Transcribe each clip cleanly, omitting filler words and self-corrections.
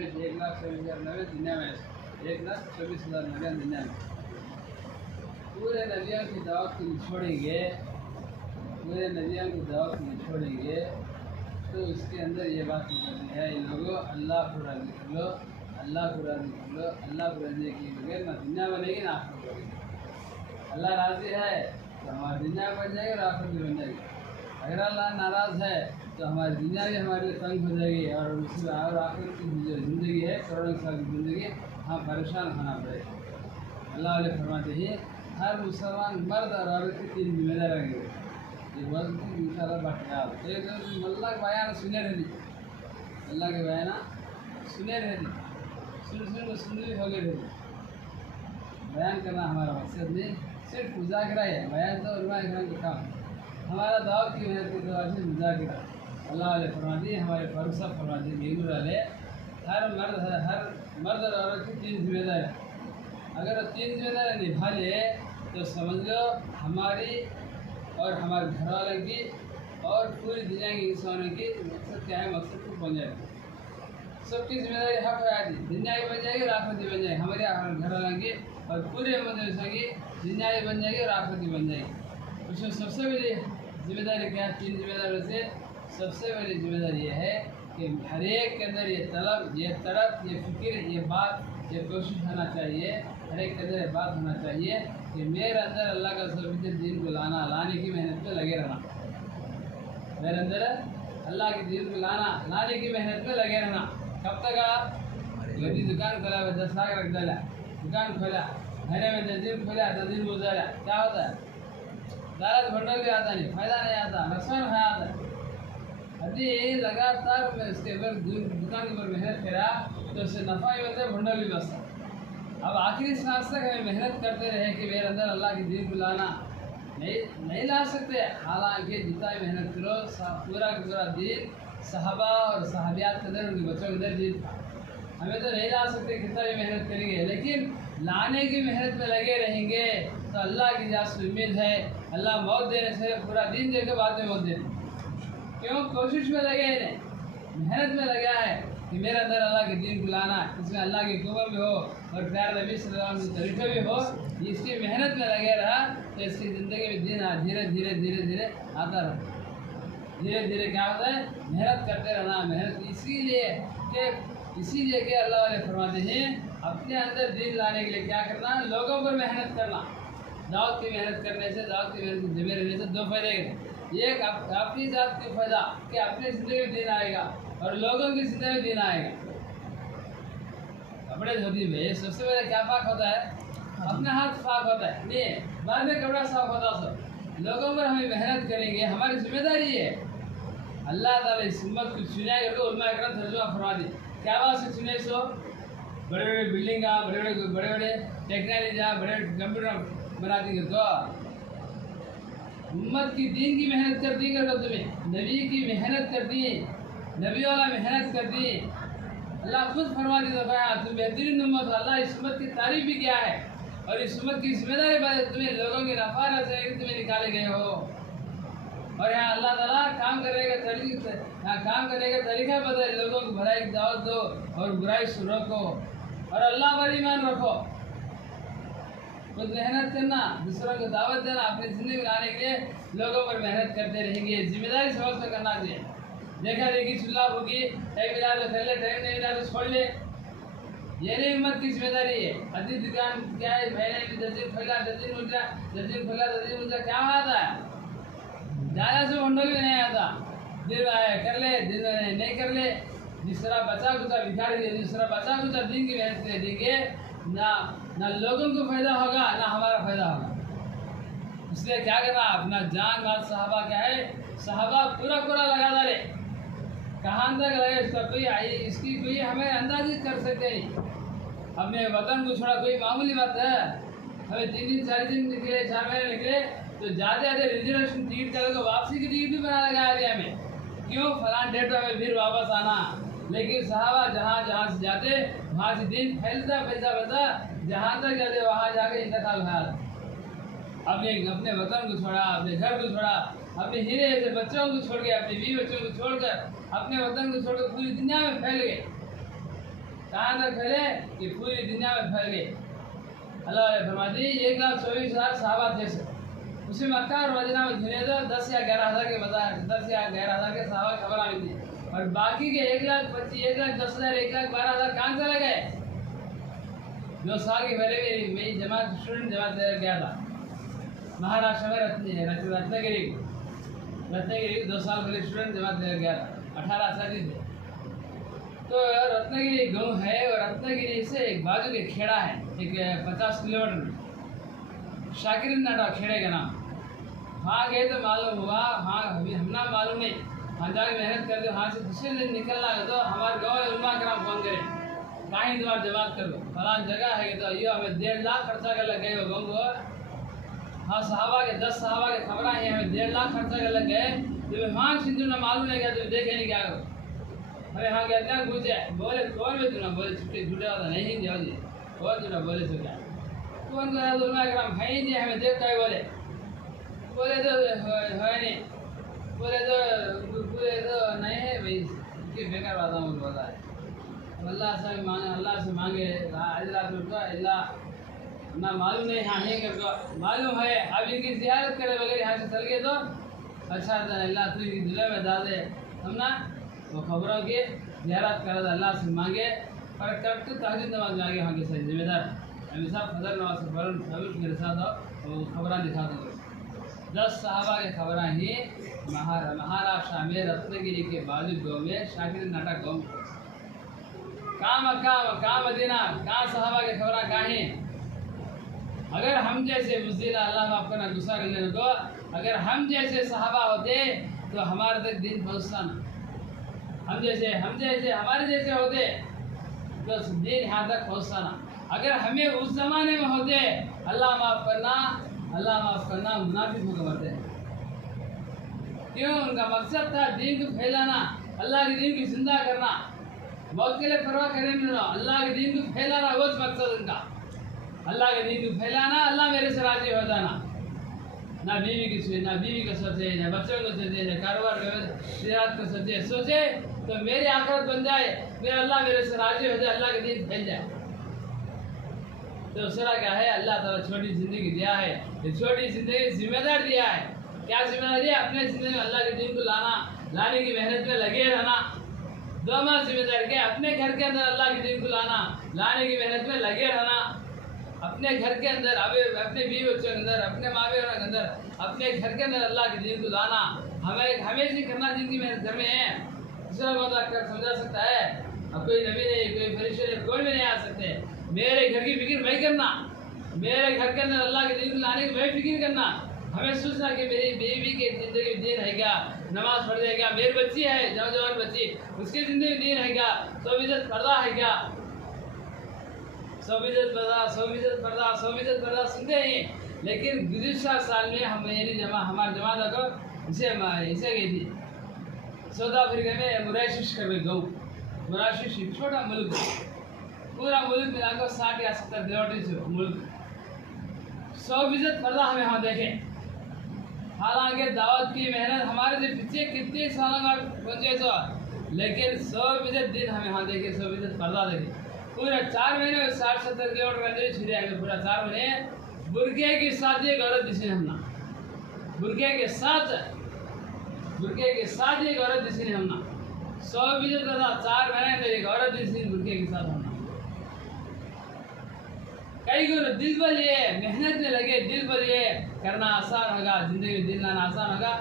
Limit 1,24,090 दुनिया में, 1,24,090 दुनिया में। पूरे नबियों की दावत को छोड़ेंगे, पूरे नबियों की दावत को छोड़ेंगे तो उसके अंदर ये बात निकलती है, इन लोगों अल्लाह को राज़ी कर लो, अल्लाह को राज़ी कर लो। अल्लाह को राज़ी किए बगैर ना दुनिया बनेगी ना आखिरत बनेगी। अल्लाह राज़ी है तो हमारी दुनिया बन जाएगी और आखिरत भी बन जाएगी। अगर अल्लाह नाराज़ है तो हमारी दुनिया भी हमारे लिए तंग हो जाएगी और उसमें और आखिरत की जो ज़िंदगी है, करोड़ों साल की ज़िंदगी, हम परेशान होना पड़ेगा। अल्लाह वाले फरमाते हैं हर मुसलमान मर्द और औरत की 3 जिम्मेदार रहेंगे। ये वक्त इंशाल्लाह बढ़िया एक अल्लाह के बयान सुने रहे, अल्लाह के बयान सुने रहे, सुन भी हो गए। बयान करना हमारा मकसद नहीं, सिर्फ मुज़ाकरा है। बयान तो उलमा इकराम का काम, हमारा दावत की मेहनत की दवा से मुज़ाकरा। अल्लाह वाले फरमाते हैं, हमारे फारूक साहब फरमाते हैं वाले हर मर्द और औरत की 3 जिम्मेदार है। अगर 3 जिम्मेदार निभा ले तो समझ लो हमारी और हमारे घर वालों की और पूरी दुनिया के इंसानों की मकसद क्या है, मकसद को बन जाएगी। सबकी जिम्मेदारी हक है, दुनिया की बन जाएगी और आखिरत बन जाएगी। हमारे घर वालों की और पूरे मदरसा की दुनिया की बन जाएगी और आखिरत बन जाएगी। उसमें सबसे बड़ी जिम्मेदारी क्या है? 3 जिम्मेदारियों से सबसे बड़ी जिम्मेदारी ये है कि हर एक के अंदर ये तलब, ये तड़प, ये फिक्र, ये बात, ये कोशिश होना चाहिए। हर एक के अंदर ये बात होना चाहिए कि मेरे अंदर अल्लाह का सर्वोच्च दीन को लाने की मेहनत में लगे रहना। मेरे अंदर अल्लाह के दीन को लाने की मेहनत में लगे रहना। कब तक? यदि दुकान खोला, 10 लाख रख डाला, दुकान खोला, महीने में 10 दिन खोला, 10 दिन गुजारा, क्या होता है? दारत भंडल भी आता नहीं, फायदा नहीं आता, नुकसान है आता है। यदि लगातार मैं इसके ऊपर दुकान के ऊपर मेहनत करा तो उससे नफ़ा ही होता है, भंडल भी बचता। अब आखिरी सांस तक हमें मेहनत करते रहे कि मेरे अंदर अल्लाह की दीन को लाना नहीं ला सकते। हालांकि जितना मेहनत करो पूरा का पूरा दीन सहाबा और सहाबियात के अंदर, उनके बच्चों के अंदर दीन था। हमें तो नहीं ला सकते कितना भी मेहनत करेंगे, लेकिन लाने की मेहनत में लगे रहेंगे तो अल्लाह की जात उम्मीद है अल्लाह मौत देने से पूरा दिन देकर बाद में मौत देने। क्यों? कोशिश में लगे हैं, मेहनत में लगा है कि मेरे अंदर अल्लाह के दीन को लाना, इसमें अल्लाह की हुक्म भी हो और प्यार नबी सल्लल्लाहु अलैहि वसल्लम के तरीक़े भी हो। इसकी मेहनत में लगे रहा तो इसकी ज़िंदगी में दिन धीरे धीरे धीरे धीरे आता रहा। धीरे धीरे क्या होता है? मेहनत करते रहना। मेहनत इसीलिए कि अल्लाह वाले फरमाते हैं अपने अंदर दीन लाने के लिए क्या करना? लोगों पर मेहनत करना। दावत की मेहनत करने से, दावत की मेहनत जमे रहने से 2 फायदे हैं। एक अपनी जात की फायदा कि अपनी ज़िंदगी में दिन आएगा और लोगों की ज़िंदगी में दिन आएगा। कपड़े धोती में सबसे पहले क्या पाक होता है? अपना हाथ पाक होता है, नहीं बाद में कपड़ा साफ होता। सब लोगों पर हमें मेहनत करेंगे, हमारी जिम्मेदारी है। अल्लाह ताला इस उम्मत को चुनाई करके उलमा इकराम तर्जुमा फरमा दी। क्या बात से चुने? सो बड़े बड़े बिल्डिंग, बड़े बड़े टेक्नोलॉजी, बड़े कंप्यूटर बना देंगे तो उम्मत की दीन की मेहनत कर दी कर तुम्हें, नबी की मेहनत कर दी, नबी वाला मेहनत कर दी। अल्लाह खुद फरमा दी तो तुम बेहतरीन उम्मत हो। अल्लाह इस उम्मत की तारीफ भी किया है और इस उम्मत की जिम्मेदारी तुम्हें लोगों की नफा से तुम्हें निकाले गए हो। और यहाँ अल्लाह ताला काम करने का तरीका बदले, लोगों को भलाई की दावत दो और बुराई से रोको और अल्लाह पर ईमान रखो। खुद मेहनत करना, दूसरों को दावत देना, अपनी ज़िंदगी में लाने के लिए लोगों पर मेहनत करते रहेंगे। जिम्मेदारी समझ कर करना चाहिए। देखा देखी सुलह होगी, टाइम मिला तो कर ले, टाइम नहीं मिला तो छोड़ ले, ये नहीं उम्मत की जिम्मेदारी है। अभी दुकान क्या है? महीने में 10 दिन खोला, 10 दिन उठ गया, 10 दिन खोला, 10 दिन उठ गया, क्या आता है? ज़्यादा से भंडोल भी नहीं आता। दिन आए कर ले, दिन नहीं कर ले। दूसरा बचा कुचा भिखारी दे, दूसरा बचा कुचा दिन की मेहनत दे देंगे, ना लोगों को फायदा होगा ना हमारा फायदा होगा। इसलिए क्या करना? अपना जान माल सहाबा क्या है? सहाबा पूरा लगा डाले। कहाँ तक लगे इसका इसकी कोई हमें अंदाज ही कर सकते नहीं। हमने वतन को छोड़ा, कोई मामूली बात है? हमें 3 दिन 4 दिन निकले, 4 महीने निकले तो ज़्यादा रिजर्वेशन टिकट करें तो वापसी की टिकट भी बना लगा एरिया में। क्यों? फलान डेट में फिर वापस आना। लेकिन सहाबा जहाँ से जाते वहाँ से दिन फैलता जहाँ तक जाते वहाँ जाके इंतकाल हुआ। अपने वतन को छोड़ा, अपने घर को छोड़ा, अपने हीरे जैसे बच्चों को छोड़ के, अपने बीवी बच्चों को छोड़कर, अपने वतन को छोड़कर पूरी दुनिया में फैल गए। कहाँ तक फैले कि पूरी दुनिया में फैल गए। अल्लाह ने फरमा दी 1,24,000 सहाबा थे। उसी मक्का और मदीना में गिने तो 10 या 11,000 के मज़ार, 10 या 11,000 के सहाबा खबर आई थी, और बाकी के 1,25,000, 1,10,000, 1,12,000 कहाँ चले गए? 2 साल की पहले मेरी जमात स्टूडेंट जमात गया था महाराष्ट्र में रत्नागिरी 2 साल पहले स्टूडेंट जमात गया था, 18 साल थे। तो रत्नागिरी गाँव है और रत्नागिरी से एक बाजू के खेड़ा है, एक 50 किलोमीटर, शाकिर नाटा खेड़े का नाम। वहाँ गए तो मालूम हुआ, हाँ हमना मालूम नहीं, वहाँ जाकर मेहनत कर दो, वहाँ से दूसरे दिन निकलना है तो हमारे गाँव में उलमा कराम फोन करें, कहीं तुम्हारा जमात कर दो फलान जगह है तो ये हमें 1.5 लाख खर्चा कर लग गए वो गाँव को। हाँ सहाबा के 10 सहाबा के खबर है, हमें 1.5 लाख खर्चा कर लग गए। जब वहाँ सिंधु ना मालूम नहीं गया तो देखे नहीं क्या करो, हमें हाँ कहते हैं पूछे, बोले कौन भी तुना, बोले छुट्टी छूटे वाला नहीं जाओ जी, और तुना बोले तो क्या कौन करा तो उलमा कराम है ही नहीं, हमें देख कर बोले तो है नहीं, बोले तो नहीं है भाई, कि बेकार बात है बोला है। अल्लाह से मांगे अल्लाह ना मालूम नहीं, हाँ नहीं करके मालूम है। अब इनकी ज़ियारत करे वगैरह यहाँ से चल गए तो अच्छा था, अल्लाह तू इनकी दिल में डाल दे, हम ना वो खबरों की ज़ियारत करे, अल्लाह से मांगे और कब तो तहज्जुद नमाज में आगे वहाँ के सही जिम्मेदार हमेशा फजर नमाज से फ़ौरन मेरे साथ हो वो खबरें दिखा दो। 10 सहाबा के खबरें ही महाराष्ट्र में रत्नागिरी के बाजू गाँव में शाकिर नाटा गाँव, कहाँ मदीना, कहाँ सहाबा के खबरें कहाँ हैं? अगर हम जैसे बुज़दिला, अल्लाह माफ़ करना गुस्सा कर लेने को, अगर हम जैसे सहाबा होते तो हमारे तक दिन पहुँचता ना, हम जैसे हमारे जैसे होते तो दिन यहाँ तक पहुँचता ना। अगर हमें उस ज़माने में होते, अल्लाह माफ़ करना मुनाफिकों का मरते हैं। क्यों? उनका मकसद था दीन को फैलाना, अल्लाह के दीन को जिंदा करना, मौत के लिए परवाह करें नहीं, अल्लाह के दीन को फैलाना वो मकसद उनका, अल्लाह के दीन को फैलाना, अल्लाह मेरे से राजी हो जाना। ना बीवी को सोचे, ना बच्चों को सोचे, ना कारोबार व्यवसाय को सोचे तो मेरी आखिरत बन जाए, मेरा अल्लाह मेरे से राजी हो जाए, अल्लाह के दीन फैल जाए। तो दूसरा क्या है? अल्लाह ताला छोटी ज़िंदगी दिया है, ये छोटी ज़िंदगी जिम्मेदार दिया है। क्या जिम्मेदारी है? अपने ज़िंदगी में अल्लाह के दीन को लाने की मेहनत में लगे रहना। दोनों जिम्मेदारी के, अपने घर के अंदर अल्लाह के दीन को लाने की मेहनत में लगे रहना, अपने घर के अंदर अपने बीवी बच्चों के अंदर, अपने माँ बाप के अंदर, अपने घर के अंदर अल्लाह के दीन को लाना हमें हमेशा करना, जिनकी मेहनत घर में है। दूसरा बात समझा सकता है, अब कोई नबी नहीं, कोई फरिश्ते नहीं, कोई भी नहीं आ सकते। मेरे घर की फिक्र मैं करना, मेरे घर के अंदर अल्लाह के दीन को लाने की मैं फिक्र करना। हमें सोचना कि मेरी बीवी की जिंदगी में दीन है क्या, नमाज पढ़ जाए क्या, मेरी बच्ची है जवान बच्ची, उसकी जिंदगी में दीन है क्या, 100% पर्दा है क्या, 100% पर्दा सुनते हैं। लेकिन गुज़िश्ता साल में हमारी जमात को इसे गई थी साउथ अफ्रीका में मुराशिश कर गई गाँव। मुराशिश एक छोटा मुल्क, पूरा मुल्क मिलाकर 60 या 70 किलोमीटर मुल्क, 100% पर्दा हमें वहाँ देखे। हालांकि दावत की मेहनत हमारे से पीछे कितने सालों में पहुँचे तो, लेकिन 100% दिन हमें वहाँ देखे, 100% पर्दा देखे। पूरे 4 महीने 60-70 किलोमीटर अंदर छुरी आएंगे, पूरा 4 महीने बुरके के साथ एक औरत दिसी हमना, बुरके के साथ एक औरत दिसी हमना, 100% पर्दा 4 महीने अंदर एक औरत दिसी बुरके के साथ हमना। कई गुरु दिल पर लिए मेहनत में लगे, दिल पर लिए करना आसान होगा, जिंदगी में दिन लाना आसान होगा,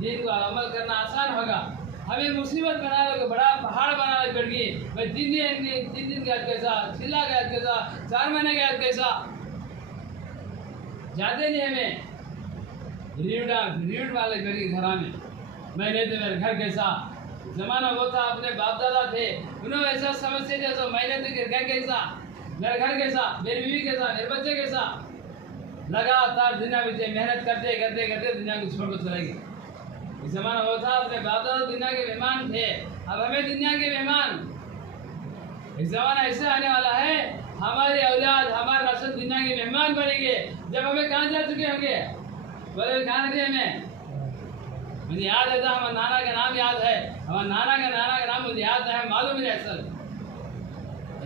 दिन को अमल करना आसान होगा। हमें मुसीबत बनाने को बड़ा पहाड़ बनाने पड़ गई भाई, 3 दिन के आज कैसा, 6 लाख के आज कैसा, 4 महीने के आज कैसा, जाते नहीं हमें रीड वाले घर में। मैं रहते मेरे घर कैसा जमाना वो था, अपने बाप दादा थे उन्होंने ऐसा समझते थे, तो मैं रहते घर कैसा, मेरा घर कैसा, मेरी बीवी कैसा, मेरे बच्चे कैसा। लगातार दुनिया में मेहनत करते दुनिया को छोड़ कर चले गए। इस जमाना वो था, अपने बाप दादा दुनिया के मेहमान थे, अब हमें दुनिया के मेहमान। इस जमाना ऐसा आने वाला है, हमारी औलाद हमारे नस्ल दुनिया के मेहमान बनेंगे। जब हमें कहाँ जा चुके होंगे, बोले कहाँ थे हमें, मुझे याद है था, हमारे नाना का नाम याद है, हमारे नाना का नाम मुझे याद है, मालूम है असल।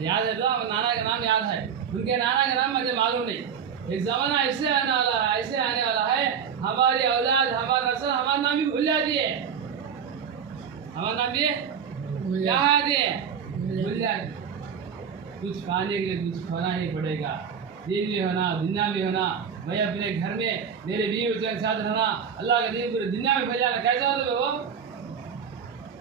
याद है तो नाना का नाम याद है, उनके नाना का नाम मुझे मालूम नहीं। एक ज़माना ऐसे आने वाला है, ऐसे आने वाला है, हमारी औलाद, हमारा नस्ल हमारा नाम भी भूल जाती है, हमारा नाम भी क्या आती है, भूल जाती। कुछ पाने के लिए कुछ खोना ही पड़ेगा, दीन भी होना, दुनिया भी होना। मैं अपने घर में मेरे बीवी बच्चों के साथ रहना, अल्लाह का दीन पूरी दुनिया में फैलाना। कैसा होता है वो?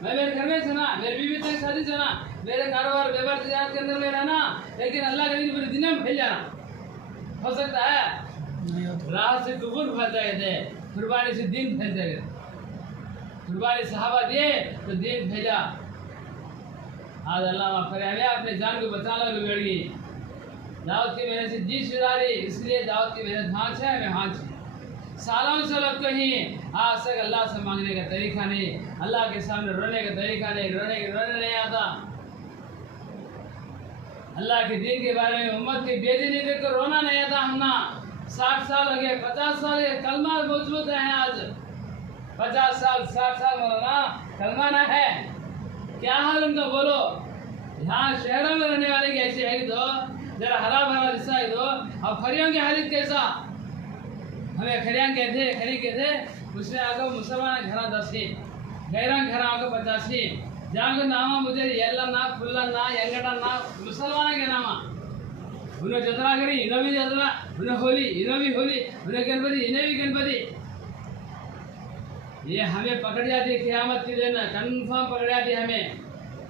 मैं मेरे घर में सुना, मेरे बीवी बच्चों के साथ ही सुना, मेरे कारोबार व्यापार तजारत के अंदर में रहना, लेकिन अल्लाह का दीन पूरी दुनिया में फैल जाना हो सकता है? राह से कुफर फैल जाएगा, कुर्बानी से दीन फैल जाएगा। कुर्बानी सहाबा दिए तो दीन फैला। आज अल्लाह माफ करे, हमें अपने जान को बचाना को बैठ गई। दावत की मेहनत से जी सुधारी, इसलिए दावत की मेहनत हाथ है, हमें हाथ है। सालों से लोग कहीं आज तक अल्लाह से मांगने का तरीका नहीं, अल्लाह के सामने रोने का तरीका नहीं, रोने नहीं आता। अल्लाह के दीन के बारे में उम्मत की बेदीनी देखकर रोना नहीं आता। हमना 60 साल हो गए, 50 साल हो गए, कलमा मजबूत है आज 50 साल 60 साल मौलाना कलमा ना है। क्या हाल उनका बोलो? यहाँ शहरों में रहने वाले की ऐसे है तो जरा हरा भरा हिस्सा है तो, अब खरियों की हालत कैसा? हमें खरियां कहते, खरी कहते, उसने आगे मुसलमान घरा 10 गैरा घरा आगे 50 जागो नामा मुझे येल्ला ना फुल्ला ना यंगटा ना मुसलमान के नामा उन्हें जतरा करी, इन्हें भी जतरा, उन्हें होली, इन्हें भी होली, उन्हें गणपति, इन्हें भी गणपति। ये हमें पकड़ जाती है क़यामत के दिन, कन्फर्म पकड़ जाती है हमें।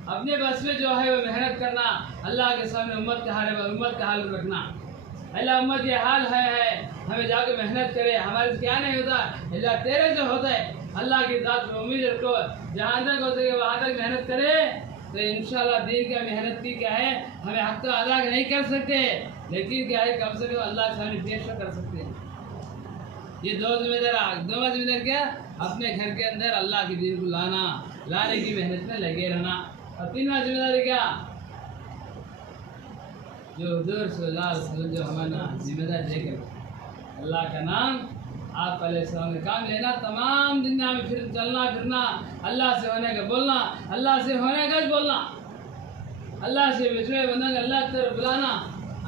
अपने बस में जो है वो मेहनत करना, अल्लाह के सामने उम्मत का हाल रखना। अल्लाह उम्मत ये हाल है, हमें जाकर मेहनत करे, हमारे से क्या नहीं होता, अल्लाह तेरे जो होता है। अल्लाह की ज़ात में उम्मीद रखो, जहाँ तक हो सके वहाँ तक मेहनत करे तो इंशाल्लाह दीन का मेहनत की क्या है, हमें हक तो अदा नहीं कर सकते, लेकिन क्या है कम से कम अल्लाह के सामने पेश कर सकते हैं। ये दो जिम्मेदार क्या? अपने घर के अंदर अल्लाह के दीन को लाने की मेहनत में लगे रहना। और 3वां जिम्मेदारी क्या? जो हुजूर सल्लल्लाहु अलैहि वसल्लम जो हमारा जिम्मेदार लेकर अल्लाह का नाम आप अलैहिस्सलाम का काम लेना, तमाम दुनिया में फिर चलना फिरना, अल्लाह से होने का बोलना, अल्लाह से होने का बोलना, अल्लाह से बिछड़े बंदा अल्लाह की तरफ बुलाना,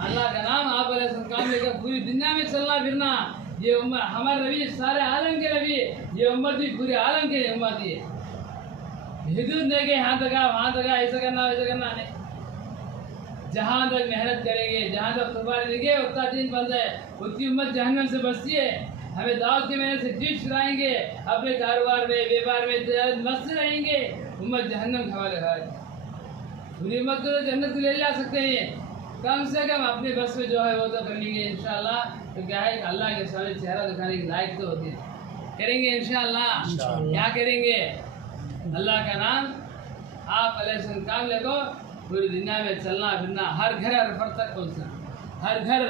अल्लाह का नाम आप अलैहिस्सलाम काम लेकर पूरी दुनिया में चलना फिरना। ये उम्मत हमारे नबी सारे आलम के नबी, ये उम्मत भी पूरे आलम के उम्मत है। हिदूद नहीं के यहाँ तक वहाँ तक ऐसा करना नहीं। जहाँ तक मेहनत करेंगे, जहाँ तक कुर्बानी देंगे, उतना दिन बन जाए, उतनी उम्मत जहन्नम से बचती है। हमें दावत की मेहनत से जीत छुड़ाएंगे, अपने कारोबार में व्यापार में मस्त रहेंगे, उम्मत जहन्नम खवा लगाएगी। पूरी उम्मत को तो जन्नत को ले जा सकते हैं, कम से कम अपने बस में जो है वो तो कर लेंगे इंशाल्लाह। तो क्या है अल्लाह के सामने चेहरा दिखाने की लायक तो होती है, करेंगे इंशाल्लाह। क्या करेंगे? अल्लाह का नाम आप अलैहिस्सलाम काम लेको, पूरी दुनिया में चलना फिरना, हर घर हर फर्द तक पहुँचना, हर घर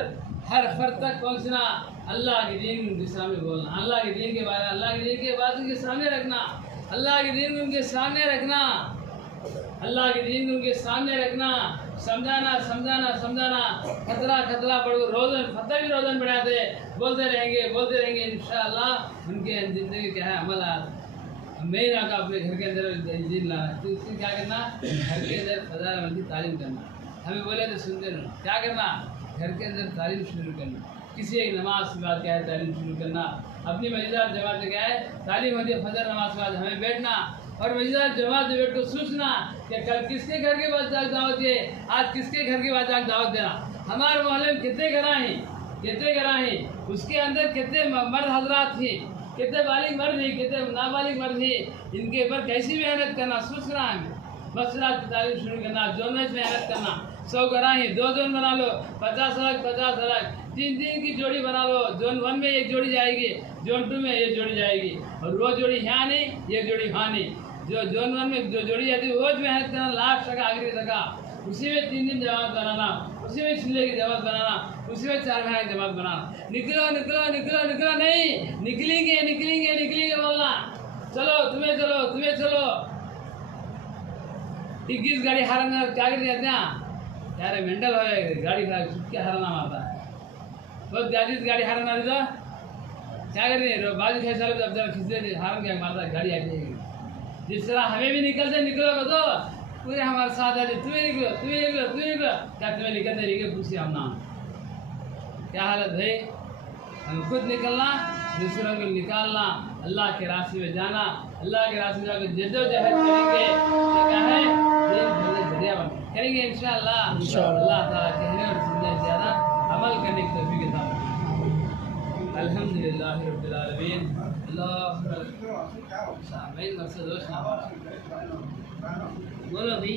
हर फर्द तक पहुँचना, अल्लाह के दीन उनके सामने बोलना, अल्लाह के दीन के बारे में, अल्लाह के दीन के बात उनके सामने रखना, अल्लाह के दीन उनके सामने रखना, अल्लाह के दीन उनके सामने रखना, समझाना खतरा पड़ो रोज़न फतह भी रोज़न बढ़ाते बोलते रहेंगे इंशाअल्लाह। उनके ज़िंदगी क्या है अमल मेन आका अपने घर के अंदर जीन लाना, तो उससे क्या करना, घर के अंदर फज़ाइल की तालीम करना। हमें बोले तो सुनते रहो, क्या करना, घर के अंदर तालीम शुरू करना। किसी एक नमाज के बाद क्या है तालीम शुरू करना, अपनी मज़ीदार जमात में क्या है तालीम होती है, फजर नमाज के बाद हमें बैठना और मज़ीदार जमात में बैठ कर सोचना कि कल किसके घर के बाद जाकर दावत है, आज किसके घर के बाद जाकर दावत देना। हमारे मोहल्ले में कितने घरा हैं, उसके अंदर कितने मर्द हजरात थे, कितने बालिग मर्द हैं, कितने नाबालिग मर्द हैं, इनके ऊपर कैसी मेहनत करना सोचना है। बस रात की तालीम शुरू करना, जोन में मेहनत करना। 100 घरा है, 2 जोन बना लो, 50 अलग 3 की जोड़ी बना लो। जोन 1 में एक जोड़ी जाएगी, जोन 2 में एक जोड़ी जाएगी, और वो जोड़ी यहाँ नहीं, ये जोड़ी वहाँ नहीं। जो जोन 1 में जो जोड़ी जाती है वो मेहनत करना, लास्ट तक आखिरी तक उसी में 3 दिन जमात बनाना, उसी में छिले की जमात बनाना, उसी में 4 महीने की जमात बनाना। निकलो नहीं, निकलेंगे बोलना, तुम्हें चलो 21 गाड़ी हारना क्या कर दिया क्या रे मेंटल हो गाड़ी क्या हारना मारता है, बहुत गाड़ी हारना तो क्या कर रही बाजू खेल जब खींचते हारन क्या मारता है गाड़ी आती है। जिस तरह हमें भी निकलोगे तो पूरे हमारे साथ है, तुम्हें निकलो क्या तुम्हें निकलते रहिए पूछिए हम नाम क्या हालत है। हम खुद निकलना, दूसरों को निकालना, अल्लाह के रास्ते में जाना, अल्लाह के रास्ते में जाकर जद्दोजहद करेंगे तो क्या है दिन भर जरिया करेंगे इंशाअल्लाह। अल्लाह ताला कहने और सुनने से ज़्यादा अमल करने की तौफीक अता फरमाए। अल्हम्दुलिल्लाह रब्बिल आलमीन। अल्लाह मैं मकसद दोस्त ना बोलो भाई।